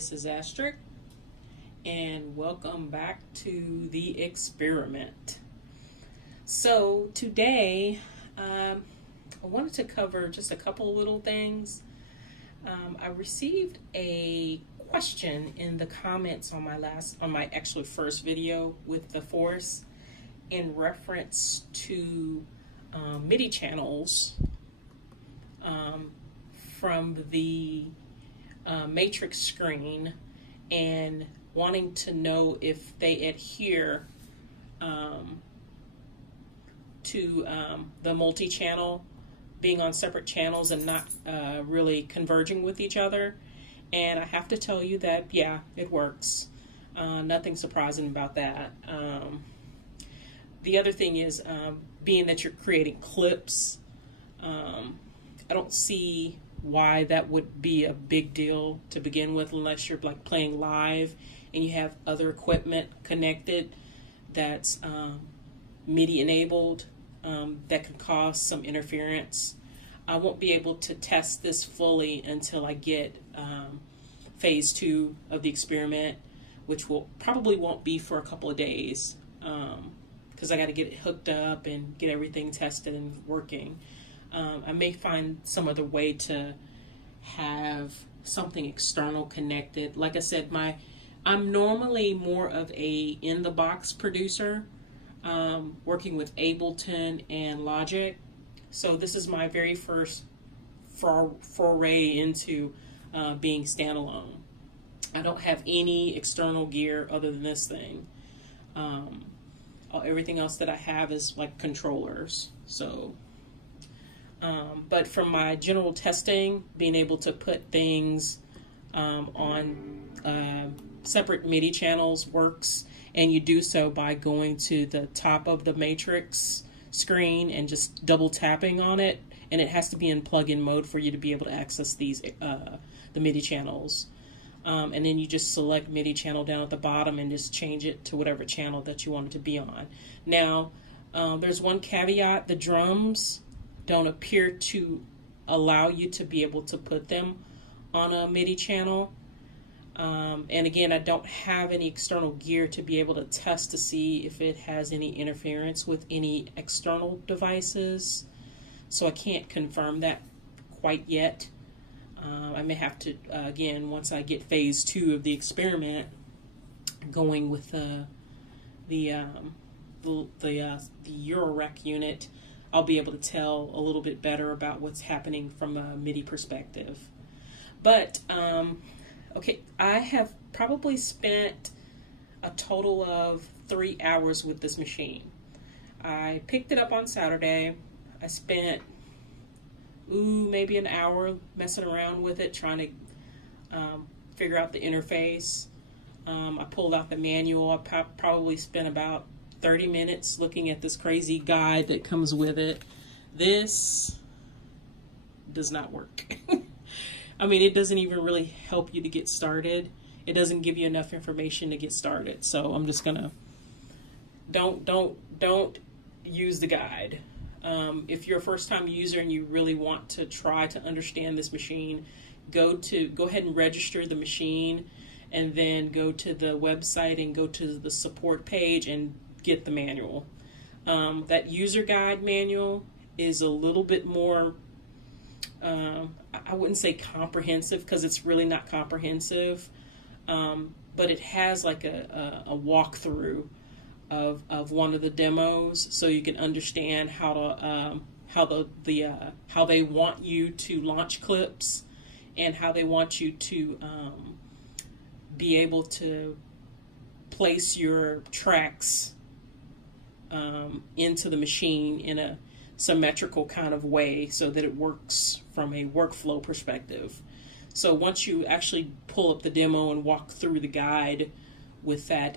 this is Astrid, and welcome back to the experiment. So today, I wanted to cover just a couple of little things. I received a question in the comments on my actual first video with the Force in reference to MIDI channels from the matrix screen, and wanting to know if they adhere to the multi-channel being on separate channels and not really converging with each other. And I have to tell you that, yeah, it works. Nothing surprising about that. The other thing is, being that you're creating clips, I don't see why that would be a big deal to begin with, unless you're like playing live and you have other equipment connected that's MIDI enabled, that could cause some interference. I won't be able to test this fully until I get phase 2 of the experiment, which probably won't be for a couple of days, because I got to get it hooked up and get everything tested and working. I may find some other way to have something external connected. Like I said, I'm normally more of a in-the-box producer, working with Ableton and Logic. So this is my very first foray into being standalone. I don't have any external gear other than this thing. Everything else that I have is like controllers. So, but from my general testing, being able to put things on separate MIDI channels works, and you do so by going to the top of the matrix screen and just double tapping on it, and it has to be in plug-in mode for you to be able to access these the MIDI channels. And then you just select MIDI channel down at the bottom and just change it to whatever channel that you want it to be on. Now, there's one caveat: the drums don't appear to allow you to be able to put them on a MIDI channel. And again, I don't have any external gear to be able to test to see if it has any interference with any external devices. So I can't confirm that quite yet. I may have to, again, once I get phase 2 of the experiment going with the Eurorack unit, I'll be able to tell a little bit better about what's happening from a MIDI perspective. But, okay, I have probably spent a total of 3 hours with this machine. I picked it up on Saturday. I spent maybe an hour messing around with it, trying to figure out the interface. I pulled out the manual. I probably spent about 30 minutes looking at this crazy guide that comes with it. This does not work. I mean, it doesn't even really help you to get started. It doesn't give you enough information to get started. So I'm just gonna don't use the guide. If you're a first-time user and you really want to try to understand this machine, go ahead and register the machine, and then go to the website and go to the support page and get the manual. That user guide manual is a little bit more, I wouldn't say comprehensive, because it's really not comprehensive, but it has like a walkthrough of one of the demos, so you can understand how they want you to launch clips, and how they want you to be able to place your tracks into the machine in a symmetrical kind of way, so that it works from a workflow perspective. So once you actually pull up the demo and walk through the guide with that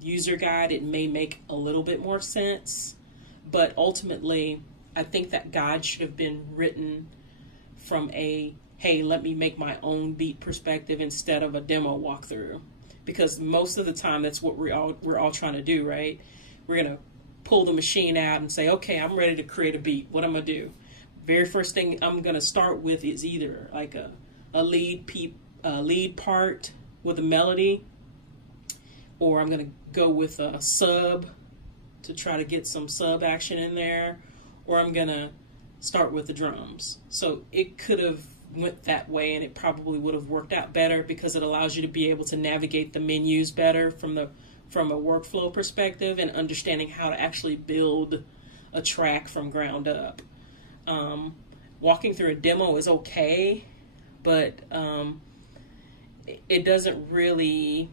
user guide, it may make a little bit more sense. But ultimately, I think that guide should have been written from a, hey, let me make my own beat perspective, instead of a demo walkthrough. Because most of the time, that's what we're all trying to do, right? We're going to pull the machine out and say, okay, I'm ready to create a beat. What am I going to do? Very first thing I'm going to start with is either like a lead part with a melody, or I'm going to go with a sub to try to get some sub action in there, or I'm going to start with the drums. So it could have went that way, and it probably would have worked out better because it allows you to be able to navigate the menus better from a workflow perspective and understanding how to actually build a track from ground up. Walking through a demo is okay, but it doesn't really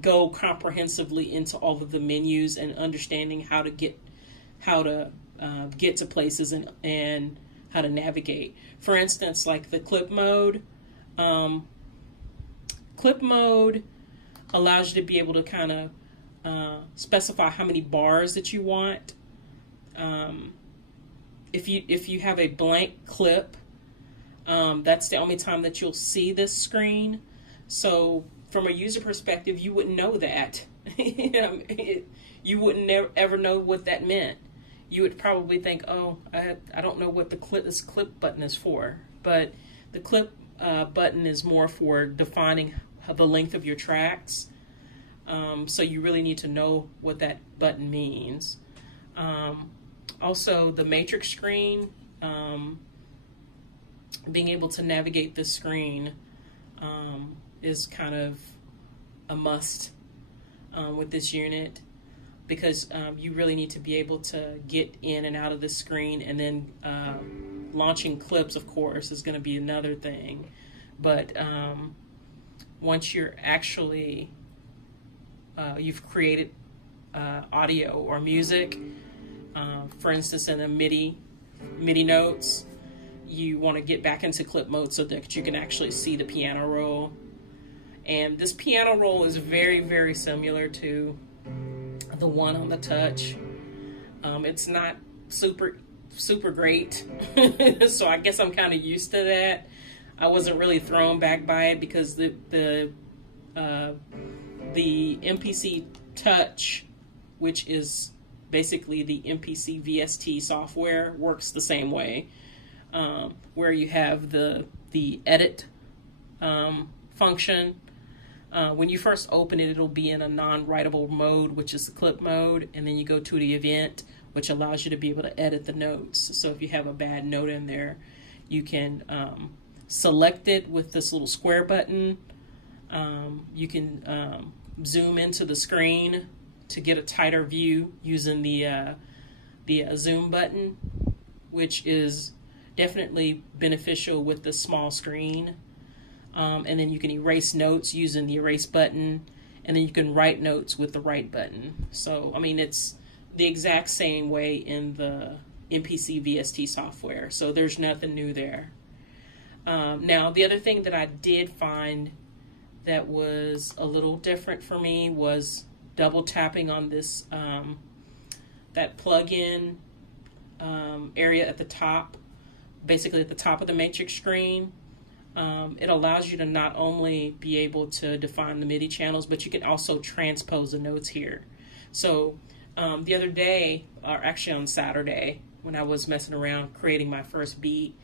go comprehensively into all of the menus and understanding how to get to places and how to navigate. For instance, like the clip mode. Clip mode allows you to be able to kind of specify how many bars that you want. If you have a blank clip, that's the only time that you'll see this screen. So from a user perspective, you wouldn't know that. You wouldn't ever know what that meant. You would probably think, oh, I don't know what this clip button is for. But the clip button is more for defining the length of your tracks. So you really need to know what that button means. Also, the matrix screen, being able to navigate the screen is kind of a must with this unit, because you really need to be able to get in and out of the screen, and then launching clips, of course, is going to be another thing. But once you're actually, you've created audio or music, for instance, in a MIDI notes, you want to get back into clip mode so that you can actually see the piano roll. And this piano roll is very, very similar to the one on the Touch. It's not super great, so I guess I'm kind of used to that. I wasn't really thrown back by it because the MPC Touch, which is basically the MPC VST software, works the same way, where you have the edit function. When you first open it, it'll be in a non-writable mode, which is the clip mode, and then you go to the event, which allows you to be able to edit the notes. So if you have a bad note in there, you can select it with this little square button. You can zoom into the screen to get a tighter view using the zoom button, which is definitely beneficial with the small screen. And then you can erase notes using the erase button, and then you can write notes with the write button. So, I mean, it's the exact same way in the MPC VST software, so there's nothing new there. Now, the other thing that I did find that was a little different for me was double tapping on this, that plug-in area at the top, basically at the top of the matrix screen. It allows you to not only be able to define the MIDI channels, but you can also transpose the notes here. So the other day, or actually on Saturday, when I was messing around creating my first beat,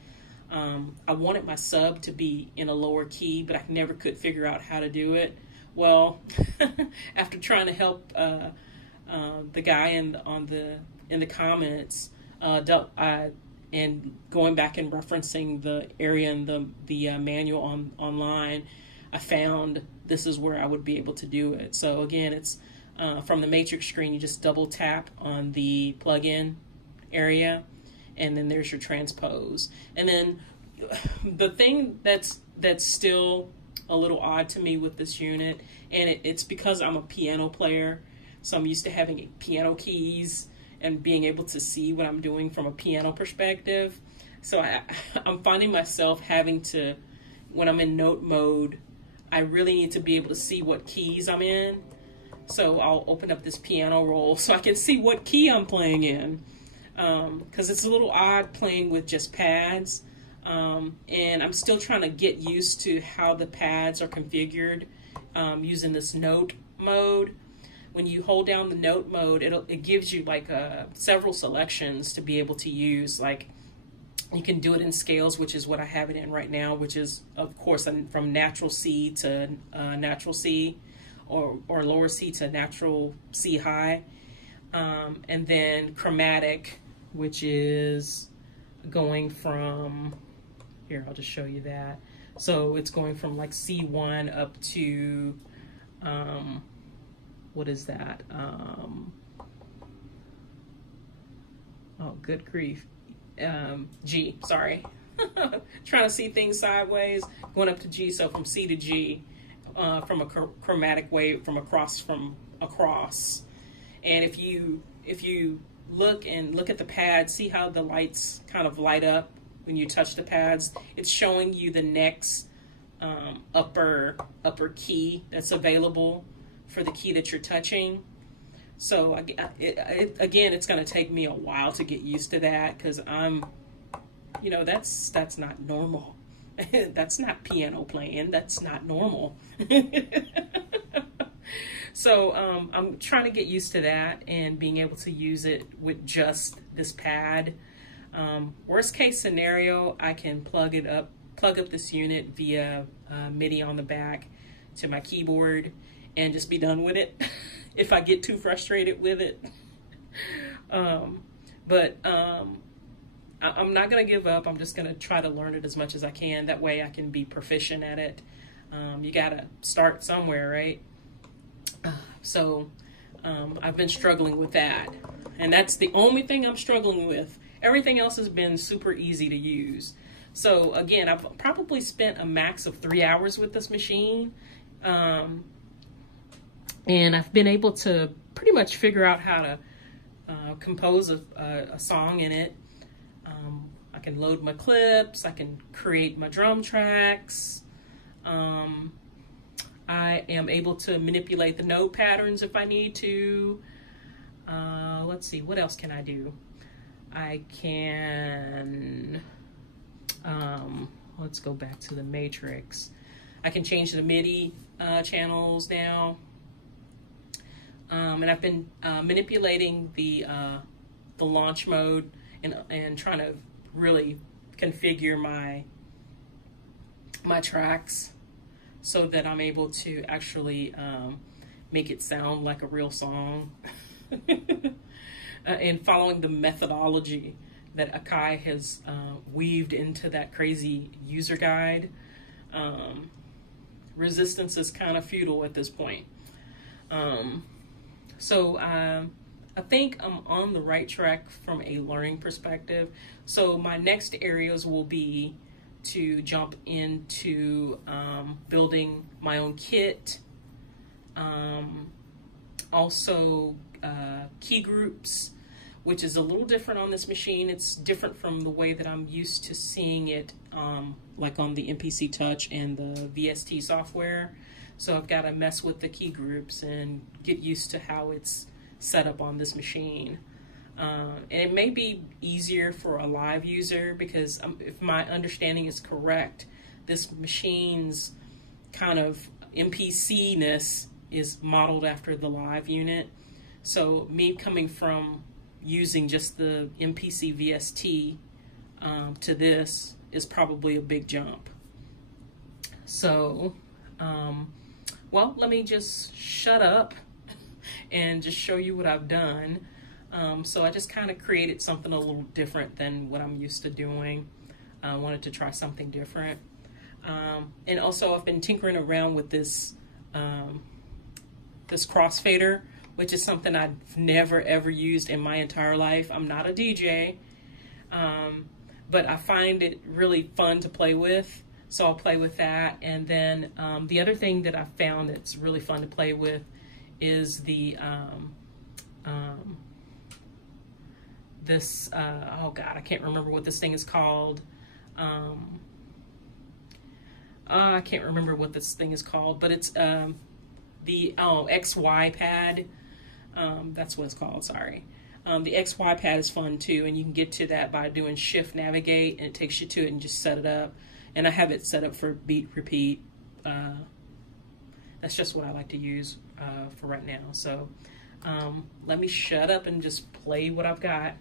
I wanted my sub to be in a lower key, but I never could figure out how to do it. Well, after trying to help the guy in the comments, and going back and referencing the area in the manual online, I found this is where I would be able to do it. So again, it's from the matrix screen, you just double tap on the plug-in area, and then there's your transpose. And then the thing that's still a little odd to me with this unit, and it's because I'm a piano player, so I'm used to having piano keys and being able to see what I'm doing from a piano perspective. So I'm finding myself having to, when I'm in note mode, I really need to be able to see what keys I'm in. So I'll open up this piano roll so I can see what key I'm playing in. Because it's a little odd playing with just pads. And I'm still trying to get used to how the pads are configured using this note mode. When you hold down the note mode, it gives you like several selections to be able to use. Like You can do it in scales, which is what I have it in right now, which is, of course, from natural C to natural C, or lower C to natural C high. And then chromatic, which is going from, here, I'll just show you that. So it's going from like C1 up to, what is that? Oh, good grief. G, sorry. Trying to see things sideways, going up to G, so from C to G, from a chromatic wave from across. And if you look at the pad, see how the lights kind of light up when you touch the pads. It's showing you the next upper key that's available for the key that you're touching. So again, it's going to take me a while to get used to that, because I'm, you know, that's not normal. That's not piano playing. That's not normal. So I'm trying to get used to that and being able to use it with just this pad. Worst case scenario, I can plug up this unit via MIDI on the back to my keyboard and just be done with it if I get too frustrated with it. But I'm not going to give up. I'm just going to try to learn it as much as I can. That way I can be proficient at it. You got to start somewhere, right? So I've been struggling with that. And that's the only thing I'm struggling with. Everything else has been super easy to use. So again, I've probably spent a max of 3 hours with this machine. And I've been able to pretty much figure out how to compose a song in it. I can load my clips. I can create my drum tracks. I am able to manipulate the note patterns if I need to. Let's see, what else can I do? I can, let's go back to the matrix. I can change the MIDI channels now. And I've been manipulating the launch mode and trying to really configure my tracks so that I'm able to actually make it sound like a real song. And following the methodology that Akai has weaved into that crazy user guide. Resistance is kind of futile at this point. So I think I'm on the right track from a learning perspective. So my next areas will be to jump into building my own kit. Also key groups, which is a little different on this machine. It's different from the way that I'm used to seeing it like on the MPC Touch and the VST software. So I've got to mess with the key groups and get used to how it's set up on this machine. And it may be easier for a live user because if my understanding is correct, this machine's kind of MPC-ness is modeled after the live unit. So me coming from using just the MPC VST to this is probably a big jump. So, well, let me just shut up and just show you what I've done. So I just kind of created something a little different than what I'm used to doing. I wanted to try something different. And also I've been tinkering around with this this crossfader, which is something I've never ever used in my entire life. I'm not a DJ, but I find it really fun to play with. So I'll play with that. And then the other thing that I found that's really fun to play with is the this oh god, I can't remember what this thing is called. I can't remember what this thing is called, but it's the XY pad. That's what it's called, sorry. The XY pad is fun too, and you can get to that by doing shift navigate, and it takes you to it and just set it up. And I have it set up for beat repeat. That's just what I like to use for right now. So let me shut up and just play what I've got.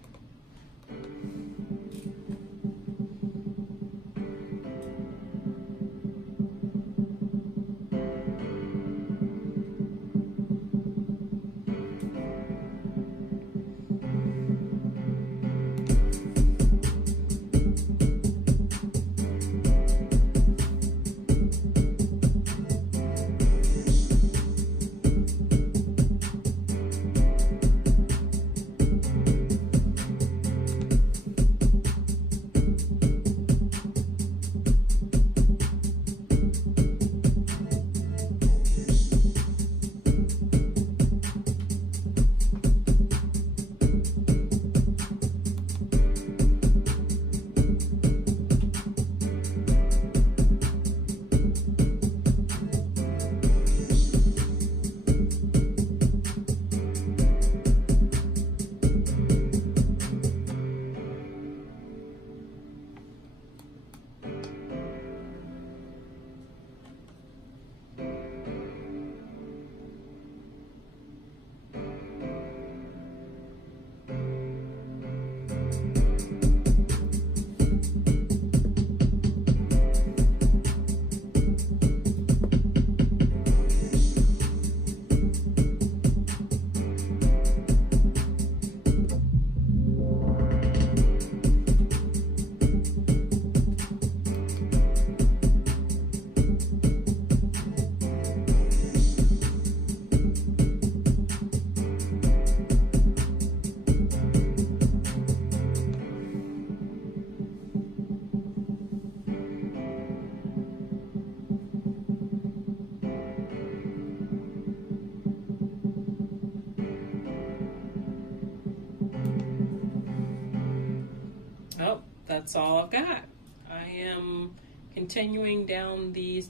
that's all I've got. I am continuing down the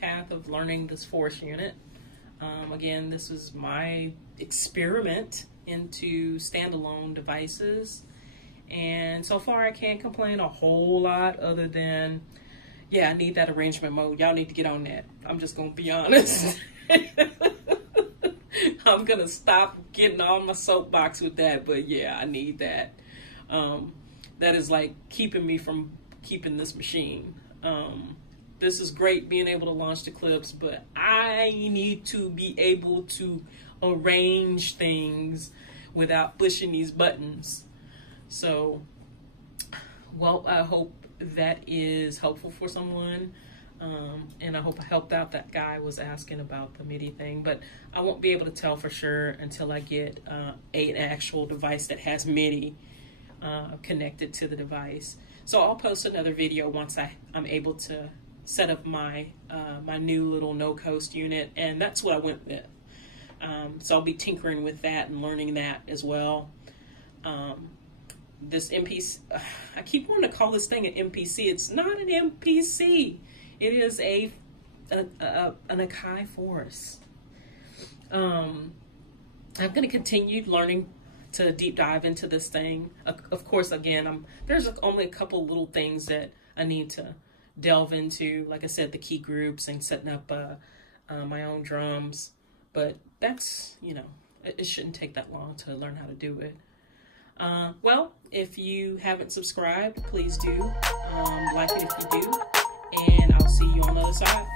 path of learning this Force unit. Again, this is my experiment into standalone devices, and so far I can't complain a whole lot other than, yeah, I need that arrangement mode. Y'all need to get on that. I'm just gonna be honest. I'm gonna stop getting on my soapbox with that, but yeah, I need that. That is like keeping me from keeping this machine. This is great being able to launch the clips, but I need to be able to arrange things without pushing these buttons. So, well, I hope that is helpful for someone. And I hope I helped out that guy was asking about the MIDI thing, but I won't be able to tell for sure until I get an actual device that has MIDI connected to the device. So I'll post another video once I'm able to set up my my new little no-coast unit, and that's what I went with. So I'll be tinkering with that and learning that as well. This MPC, I keep wanting to call this thing an MPC. It's not an MPC. It is an Akai Force. I'm going to continue learning to deep dive into this thing. Of course, again, there's only a couple little things that I need to delve into. Like I said, the key groups and setting up my own drums. But that's, you know, it shouldn't take that long to learn how to do it. Well, if you haven't subscribed, please do. Like it if you do. And I'll see you on the other side.